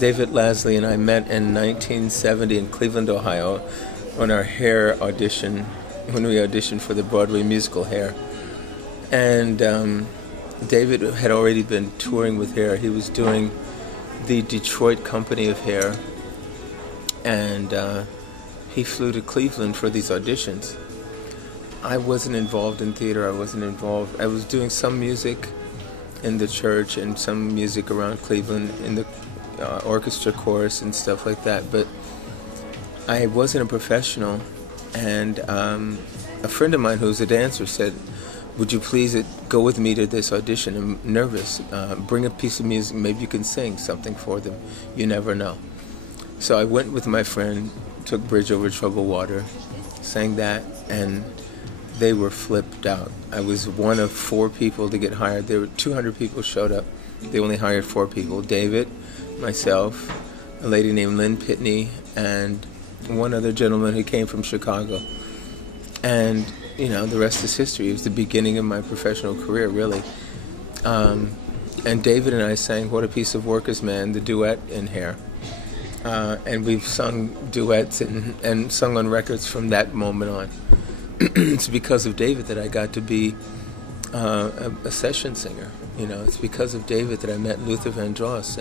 David Lasley and I met in 1970 in Cleveland, Ohio, on our Hair audition, when we auditioned for the Broadway musical Hair. And David had already been touring with Hair. He was doing the Detroit company of Hair, and he flew to Cleveland for these auditions. I wasn't involved in theater. I was doing some music in the church and some music around Cleveland in the orchestra chorus and stuff like that, but I wasn't a professional. And a friend of mine who's a dancer said, "Would you please go with me to this audition? I'm nervous. Bring a piece of music. Maybe you can sing something for them. You never know." So I went with my friend, took Bridge Over Troubled Water, sang that, and they were flipped out. I was one of 4 people to get hired. There were 200 people showed up. They only hired 4 people: David, myself, a lady named Lynn Pitney, and one other gentleman who came from Chicago. And, the rest is history. It was the beginning of my professional career, really. And David and I sang What a Piece of Work Is Man, the duet in Hair. And we've sung duets and sung on records from that moment on. It's because of David that I got to be a session singer. It's because of David that I met Luther Vandross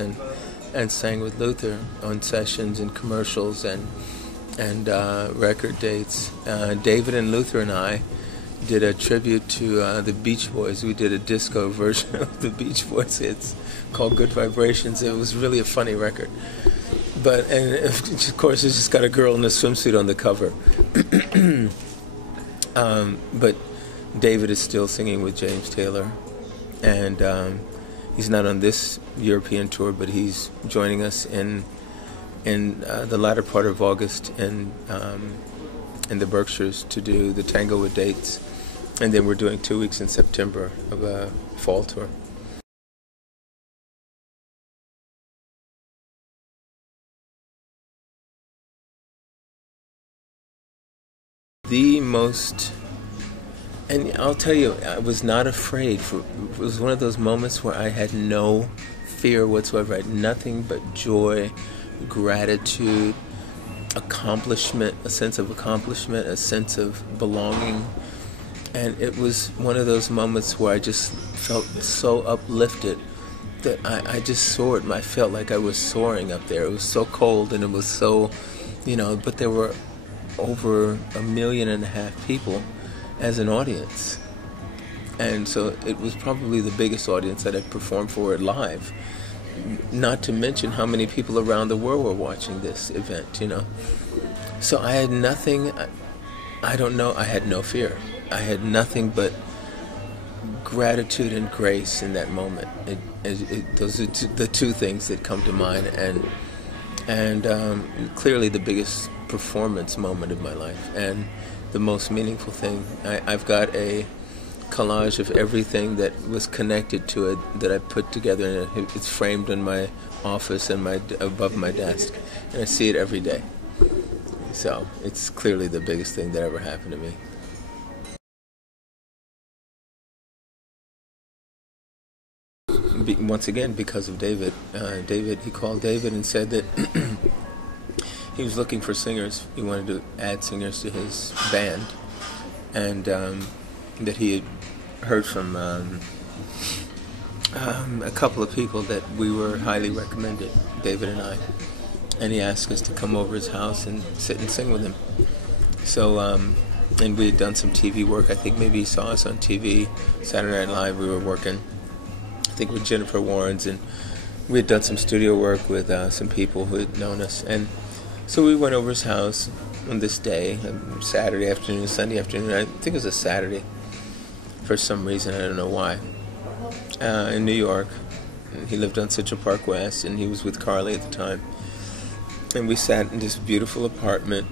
and sang with Luther on sessions and commercials and record dates. David and Luther and I did a tribute to the Beach Boys. We did a disco version of the Beach Boys hits called Good Vibrations. It was really a funny record. And of course, it's just got a girl in a swimsuit on the cover. But David is still singing with James Taylor, and he's not on this European tour, but he's joining us in the latter part of August in the Berkshires to do the Tango with Dates, and then we're doing 2 weeks in September of a fall tour. And I'll tell you, I was not afraid. It was one of those moments where I had no fear whatsoever. I had nothing but joy, gratitude, accomplishment, a sense of accomplishment, a sense of belonging. And it was one of those moments where I just felt so uplifted that I just soared. I felt like I was soaring up there. It was so cold and it was so, but there were over 1.5 million people as an audience. And so it was probably the biggest audience that I'd performed for live. Not to mention how many people around the world were watching this event, So I had nothing, I had no fear. I had nothing but gratitude and grace in that moment. Those are the 2 things that come to mind, and clearly the biggest performance moment of my life, and the most meaningful thing. I've got a collage of everything that was connected to it that I put together, and it's framed in my office and above my desk, and I see it every day. So it's clearly the biggest thing that ever happened to me. Once again, because of David. He called David and said that he was looking for singers. He wanted to add singers to his band, and that he had heard from a couple of people that we were highly recommended, David and I. And he asked us to come over his house and sit and sing with him. So, and we had done some TV work. I think maybe he saw us on TV, Saturday Night Live. We were working, I think, with Jennifer Warnes, and we had done some studio work with some people who had known us. And so we went over his house on this day, Saturday afternoon, Sunday afternoon. I think it was a Saturday for some reason. I don't know why. In New York. He lived on Central Park West, and he was with Carly at the time. And we sat in this beautiful apartment,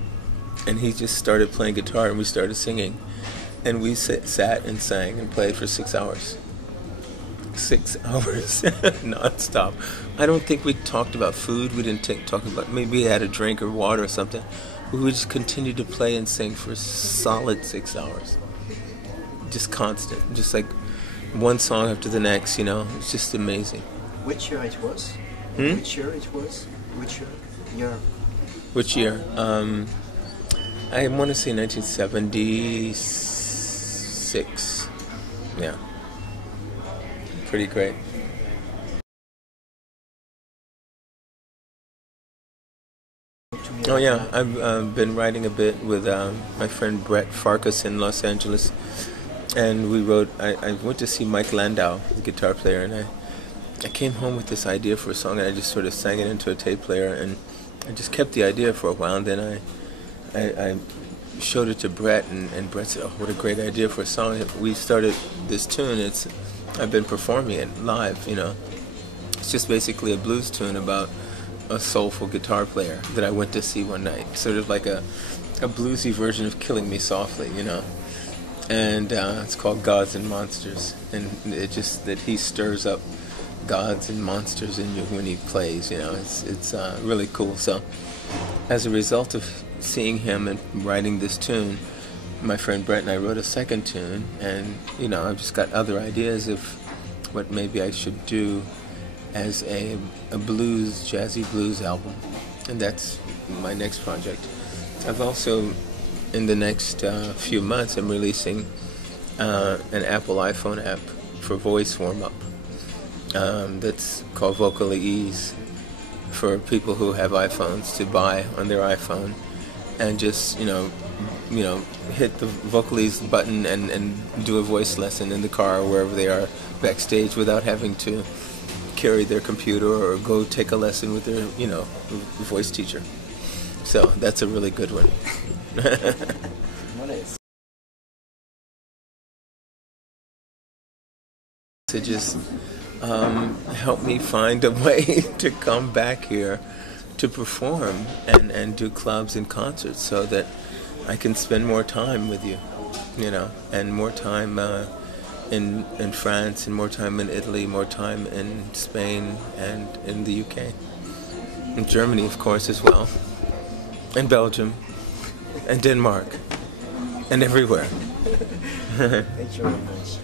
and he just started playing guitar, and we started singing. And we sat and sang and played for 6 hours. 6 hours, non-stop. I don't think we talked about food. We didn't talk about, maybe we had a drink or water or something. We would just continue to play and sing for a solid 6 hours. Just constant, just like one song after the next, It's just amazing. Which year it was? Which year it was? Which year? Which year? I want to say 1976. Yeah. Pretty great. Oh yeah, I've been writing a bit with my friend Brett Farkas in Los Angeles, and we wrote. I went to see Mike Landau, the guitar player, and I came home with this idea for a song, and I just sort of sang it into a tape player, and I just kept the idea for a while, and then I showed it to Brett, and Brett said, "Oh, what a great idea for a song!" We started this tune. I've been performing it live. It's just basically a blues tune about a soulful guitar player that I went to see one night, sort of like a bluesy version of "Killing Me Softly," And it's called "Gods and Monsters," and it just that he stirs up gods and monsters in you when he plays. It's really cool. So, as a result of seeing him and writing this tune, my friend Brett and I wrote a second tune, and I've just got other ideas of what maybe I should do as a jazzy blues album, and that's my next project. I've also, in the next few months, I'm releasing an Apple iPhone app for voice warm-up that's called Vocally Ease, for people who have iPhones to buy on their iPhone, and just hit the Vocally button and do a voice lesson in the car or wherever they are backstage without having to carry their computer or go take a lesson with their voice teacher. So that's a really good one. To just help me find a way to come back here to perform and do clubs and concerts, so that I can spend more time with you, and more time in France, and more time in Italy, more time in Spain, and in the UK, in Germany, of course, as well, and Belgium, and Denmark, and everywhere. Thank you very much.